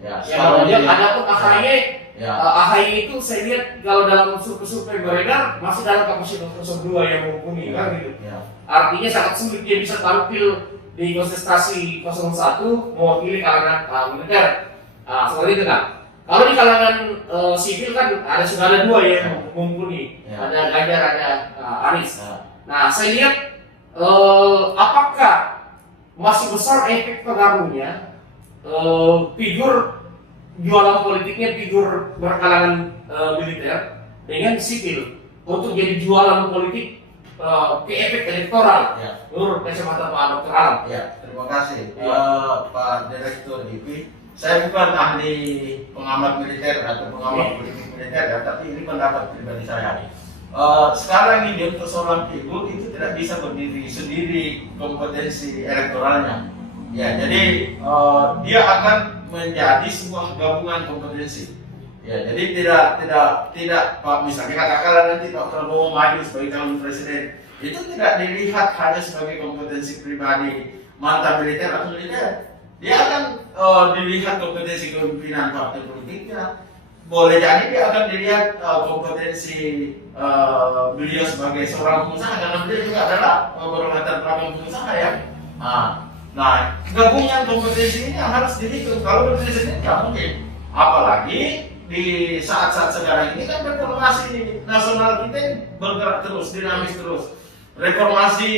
ada pun AHY itu saya lihat kalau dalam survei beredar masih dalam kapasitas 02 yang mumpuni kan gitu. Artinya sangat sulit dia bisa tampil di kontestasi 01 mewakili kalangan militer. Seperti itu kan. Kalau di kalangan sipil kan sudah ada 2 yang mumpuni, ada Ganjar, ada Anies. Nah, saya lihat apakah masih besar efek pengaruhnya figur jualan politiknya figur berkalangan militer dengan sipil untuk jadi jualan politik ke efek elektoral menurut kacamata Pak Dr. Alam. Terima kasih Pak Direktur IP. Saya bukan ahli pengamat militer atau pengamat politik militer ya, tapi ini pendapat pribadi saya. Sekarang ini untuk seorang figur itu tidak bisa berdiri sendiri kompetensi elektoralnya. Ya, jadi dia akan menjadi sebuah gabungan kompetensi. Ya, jadi tidak Pak, misalnya katakanlah nanti Pak Prabowo maju sebagai calon presiden, itu tidak dilihat hanya sebagai kompetensi pribadi mantan militer atau militer. Dia akan dilihat kompetensi kepemimpinan partai politiknya. Boleh jadi dia akan dilihat kompetensi beliau sebagai seorang pengusaha, karena beliau juga adalah berlatar belakang pengusaha ya. Nah, gabungan kompetensi ini harus dihitung. Kalau berpresiden nggak mungkin. Apalagi di saat-saat sekarang ini kan reformasi nasional kita bergerak terus, dinamis terus. Reformasi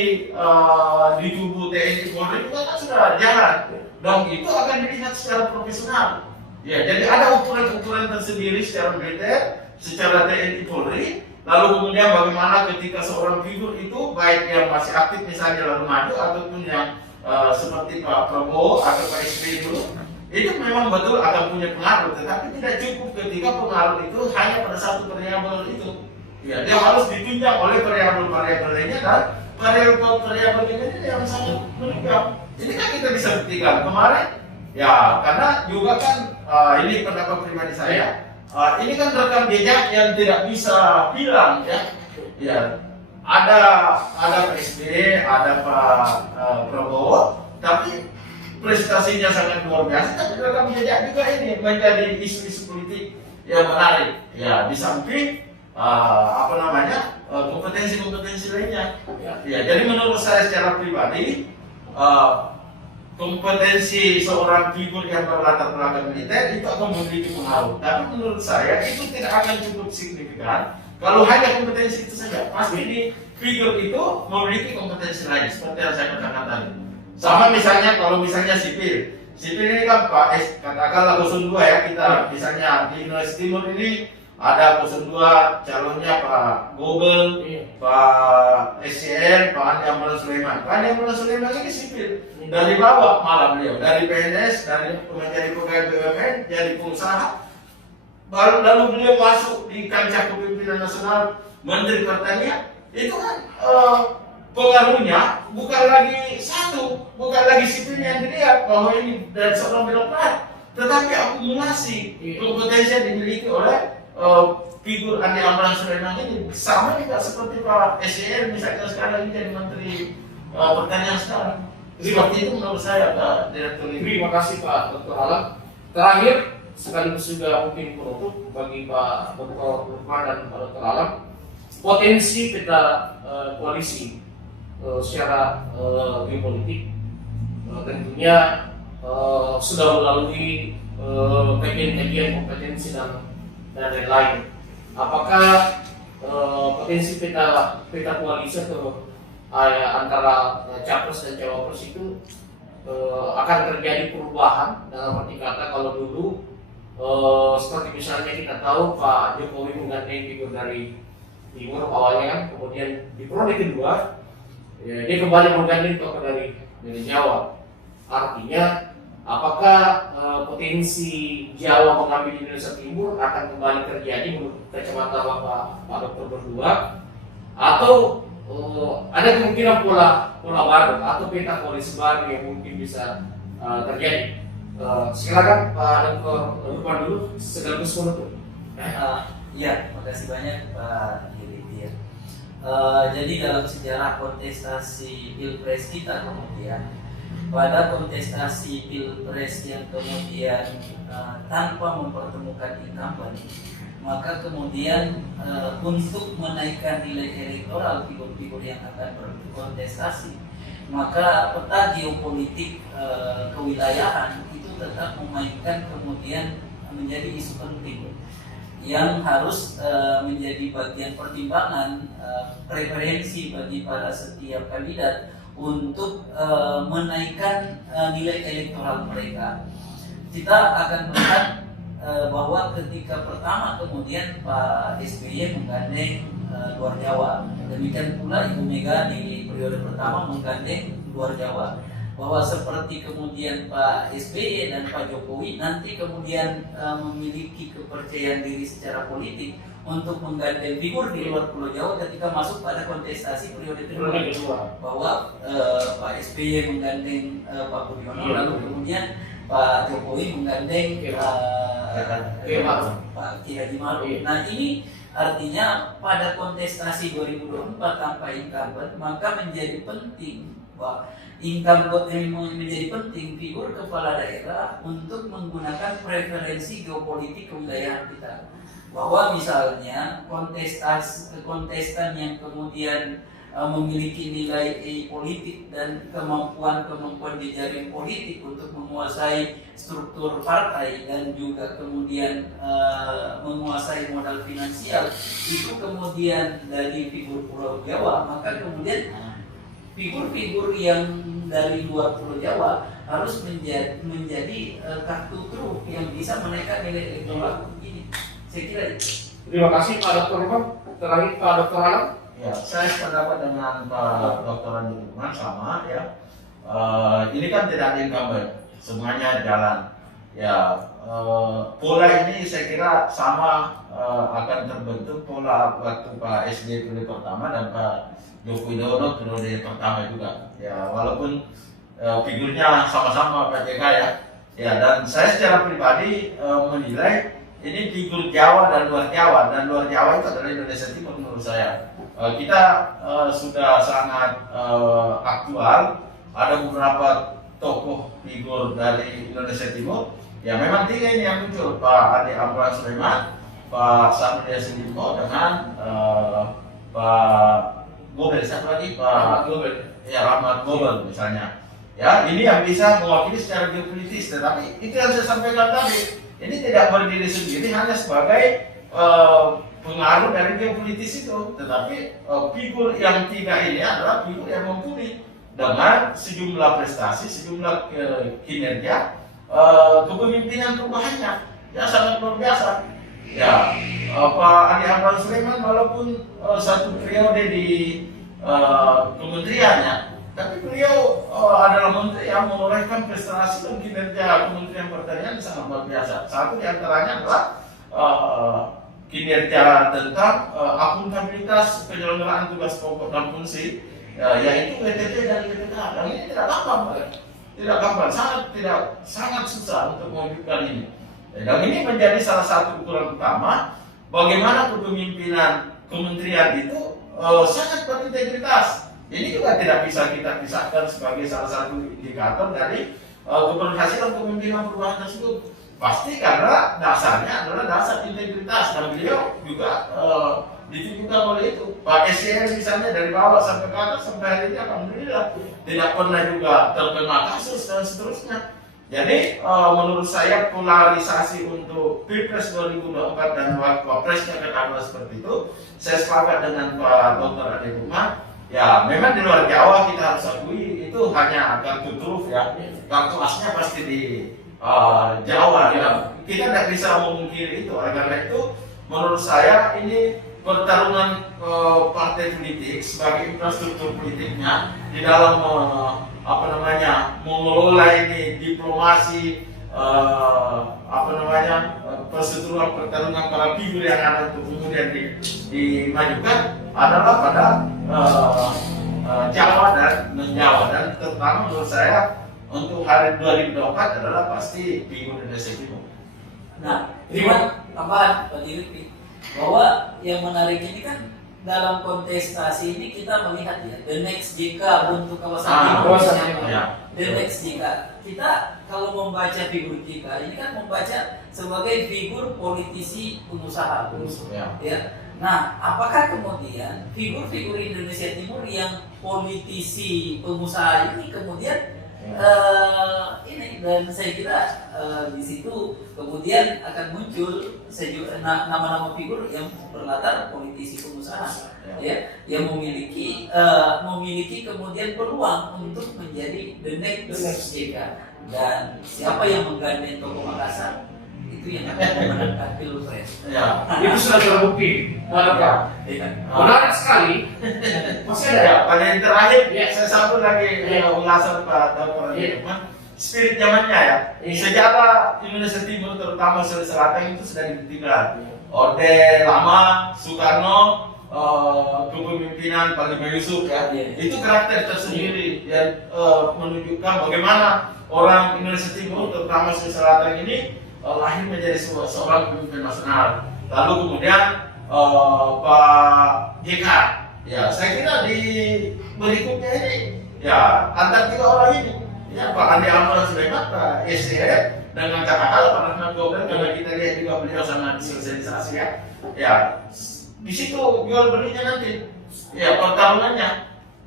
di tubuh TNI Polri juga kan sudah jalan. Dan itu akan dilihat secara profesional. Ya, jadi ada ukuran-ukuran tersendiri secara militer, secara TNI Polri. Lalu kemudian bagaimana ketika seorang figur itu baik yang masih aktif misalnya lalu maju ataupun yang seperti Pak Prabowo atau Pak SBY dulu, itu memang betul akan punya pengaruh, tetapi tidak cukup ketika pengaruh itu hanya pada satu variabel itu. Ya, dia harus ditunjang oleh variabel-variabel lainnya dan variabel-variabel ini yang sangat menunjang. Ini kan kita bisa buktikan kemarin, ya karena juga kan ini pendapat pribadi saya, ini kan rekam jejak yang tidak bisa hilang ya. Ya, ada Pak SBY, ada Pak Prabowo, tapi prestasinya sangat luar biasa. Tapi rekam jejak juga ini menjadi isu-isu politik yang menarik. Ya, di samping kompetensi-kompetensi lainnya. Ya, jadi menurut saya secara pribadi kompetensi seorang figur yang berlatar belakang militer itu akan memiliki pengaruh. Tapi menurut saya itu tidak akan cukup signifikan kalau hanya kompetensi itu saja. Pasti di figur itu memiliki kompetensi lain seperti yang saya katakan tadi. Sama misalnya kalau misalnya sipil, sipil ini kan Pak katakanlah 02 ya, kita misalnya di Indonesia Timur ini ada 02 calonnya Pak Gobel, Pak SCN, Pak Andi Amran Sulaiman. Pak Andi Amran Sulaiman ini sipil dari bawah malah beliau, dari PNS, dari menjadi pegawai BUMN, jadi pengusaha. Lalu beliau masuk di kancah kepemimpinan nasional, Menteri Pertanian. Itu kan pengaruhnya bukan lagi satu, bukan lagi sipilnya yang dilihat bahwa ini dari seorang birokrat, tetapi akumulasi kompetensi yang dimiliki oleh figur Andi Amran Sulaiman ini. Sama juga seperti Pak SCN misalnya sekarang ini jadi Menteri Pertanian sekarang. Seperti itu menurut saya Pak Direktur. Terima kasih Pak Dr. Alam. Terakhir sekaligus juga mungkin penutup bagi Pak Dr. Lukman dan Pak Dr. Alam, potensi peta koalisi secara geopolitik tentunya sudah melalui kajian kompetensi dan lain-lain. Apakah potensi peta koalisi atau antara capres dan cawapres itu akan terjadi perubahan? Dalam arti kata, kalau dulu seperti misalnya kita tahu Pak Jokowi menggandeng figur dari Timur awalnya kan, kemudian di periode kedua dia kembali menggandeng tokoh dari Jawa. Artinya apakah potensi Jawa mengambil Indonesia Timur akan kembali terjadi menurut kacamata Pak Dokter berdua, atau ada kemungkinan pola baru atau peta koalisi baru yang mungkin bisa terjadi? Silakan Pak Dokter Lukman dulu sekaligus menutup. Ya, terima kasih banyak Pak Diri. Jadi dalam sejarah kontestasi pilpres kita kemudian, pada kontestasi pilpres yang kemudian tanpa mempertemukan incumbent, maka kemudian untuk menaikkan nilai elektoral figur-figur yang akan berkontestasi, maka peta geopolitik kewilayahan itu tetap memainkan kemudian menjadi isu penting yang harus menjadi bagian pertimbangan preferensi bagi para setiap kandidat untuk menaikkan nilai elektoral mereka. Kita akan melihat bahwa ketika pertama kemudian Pak SBY menggandeng luar Jawa, demikian pula Ibu Mega di periode pertama menggandeng luar Jawa, bahwa seperti kemudian Pak SBY dan Pak Jokowi nanti kemudian memiliki kepercayaan diri secara politik untuk menggandeng figur di luar Pulau Jawa ketika masuk pada kontestasi periode kedua, bahwa Pak SBY menggandeng Pak Budiono, lalu kemudian Pak Jokowi menggandeng Pak Kiai Haji Maruf. Nah, ini artinya pada kontestasi 2024 tanpa incumbent, maka menjadi penting bahwa incumbent menjadi penting figur kepala daerah untuk menggunakan preferensi geopolitik kewilayahan kita. Bahwa misalnya kontestan yang kemudian memiliki nilai politik dan kemampuan jejaring politik untuk menguasai struktur partai dan juga kemudian menguasai modal finansial, itu kemudian dari figur Pulau Jawa, maka kemudian figur-figur yang dari luar Pulau Jawa harus menjadi kartu truf yang bisa menaikkan nilai elektoral ini. Saya kira itu. Terima kasih Pak Dr. Lukman. Terakhir Pak Dr. Alam. Ya, saya sependapat dengan Pak Dr. Andi Lukman sama ya. Ini kan tidak ada incumbent, semuanya jalan. Ya, pola ini saya kira sama akan terbentuk pola waktu Pak SBY periode pertama dan Pak Joko Widodo periode pertama juga. Ya, walaupun figurnya sama-sama Pak JK ya. Ya, dan saya secara pribadi menilai ini figur Jawa dan luar Jawa itu adalah Indonesia Timur menurut saya. Kita sudah sangat aktual. Ada beberapa tokoh figur dari Indonesia Timur. Ya memang tiga ini yang muncul, Pak Andi Amran Sulaiman, Pak Sahrul Yassin Limpo dengan Pak Gobel, satu lagi Pak Gobel, ya Rahmat Gobel misalnya. Ya ini yang bisa mewakili secara geopolitis. Tetapi itu yang saya sampaikan tadi, ini tidak berdiri sendiri hanya sebagai pengaruh dari geopolitis itu, tetapi figur yang tiga ini adalah figur yang mumpuni dengan sejumlah prestasi, sejumlah kinerja kepemimpinan perubahannya ya sangat luar biasa. Ya, Pak Andi Amran Sulaiman walaupun satu periode di kementeriannya, tapi beliau adalah menteri yang menorehkan prestasi dan kinerja Kementerian Pertanian sangat luar biasa. Satu di antaranya adalah kinerja tentang akuntabilitas penyelenggaraan tugas pokok dan fungsi, yaitu WTP dan WTK. Dan ini tidak gampang, sangat susah untuk mewujudkan ini. Dan ini menjadi salah satu ukuran utama bagaimana kepemimpinan kementerian itu sangat berintegritas. Ini juga tidak bisa kita pisahkan sebagai salah satu indikator dari keberhasilan kepemimpinan perubahan tersebut. Pasti karena dasarnya adalah dasar integritas, dan beliau juga ditunjukkan oleh itu. Pak SCM misalnya dari bawah sampai ke atas sampai hari ini alhamdulillah tidak pernah juga terkena kasus dan seterusnya. Jadi menurut saya polarisasi untuk Pilpres 2024 dan Wapresnya katakanlah seperti itu, saya sepakat dengan Pak Dr. Ade Nurman. Ya memang di luar Jawa kita harus akui itu hanya kartu truf ya, kartu asnya pasti di Jawa ya. Kita tidak bisa memungkiri itu. Oleh karena itu menurut saya ini pertarungan partai politik sebagai infrastruktur politiknya di dalam mengelola ini diplomasi perseteruan pertarungan para figur yang ada untuk kemudian dimajukan adalah pada Jawa dan non-Jawa, dan terutama menurut saya untuk hari 2024 adalah pasti figur Indonesia Timur. Nah, tambahan Pak Dirip, bahwa yang menarik ini kan dalam kontestasi ini kita melihat ya, the next JK untuk kawasan timur, the next JK. Kita kalau membaca figur JK ini kan membaca sebagai figur politisi pengusaha, ya. Nah, apakah kemudian figur-figur Indonesia Timur yang politisi pengusaha ini kemudian ini, dan saya kira di situ kemudian akan muncul nama-nama figur yang berlatar politisi pengusaha, ya, yang memiliki kemudian peluang untuk menjadi the next JK. Dan siapa yang menggandeng tokoh Makassar itu yang akan memenangkan Pilpres. Ya. Itu sudah terbukti. Menarik sekali. Masih ada ya? Pada yang terakhir, saya sambung lagi ulasan Pak Dr. Nurman. Spirit zamannya ya. Sejarah Indonesia Timur terutama Sulawesi Selatan itu sudah dibuktikan. Orde Lama, Soekarno, kepemimpinan Pak Lima Yusuf ya. Itu karakter tersendiri yang menunjukkan bagaimana orang Indonesia Timur terutama Sulawesi Selatan ini lahir menjadi seorang pemimpin nasional. Lalu kemudian Pak JK, ya saya kira di berikutnya ini ya antara tiga orang ini, ya Pak Andi Amran Sulaiman, Pak SCM dengan katakanlah Pak Rahmat Gobel, karena kita lihat juga beliau sangat sosialisasi ya. Ya di situ jual belinya nanti, ya pertarungannya.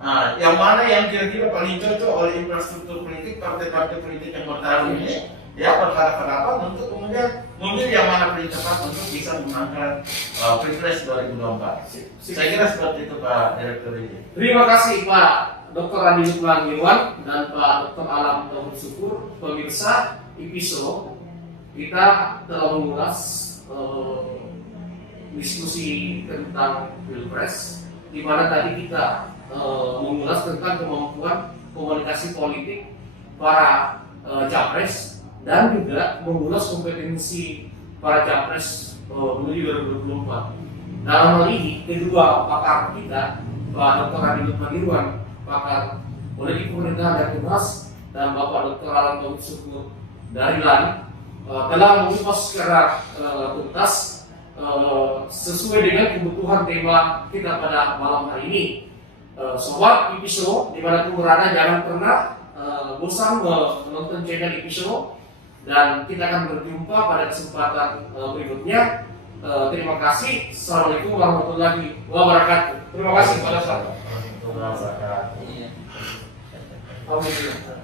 Nah, yang mana yang kira-kira paling cocok oleh infrastruktur politik partai-partai politik yang bertarung ini, ya berhadapan untuk kemudian memilih yang mana paling tepat untuk bisa memenangkan Pilpres 2024. Saya kira seperti itu Pak Direktur ini. Terima kasih Pak Dr. Andi Nurman Irwan dan Pak Dr. Alam Tauhid Syukur. Pemirsa IPISO, kita telah mengulas diskusi tentang Pilpres, di mana tadi kita mengulas tentang kemampuan komunikasi politik para capres dan juga mengulas kompetensi para capres menuju 2024. Dalam hal ini kedua pakar kita, Pak Dr. Andi Nurman Irwan, pakar politik pemerintahan dan Kemas, dan Bapak Dr. Alam Tauhid Syukur dari LAN, telah mengupas secara tuntas sesuai dengan kebutuhan tema kita pada malam hari ini. Sobat IPISO dimanapun berada, jangan pernah bosan menonton channel IPISO, dan kita akan berjumpa pada kesempatan berikutnya. Terima kasih. Assalamualaikum warahmatullahi wabarakatuh. Terima kasih pada saat. Untuk masyarakat. Alhamdulillah.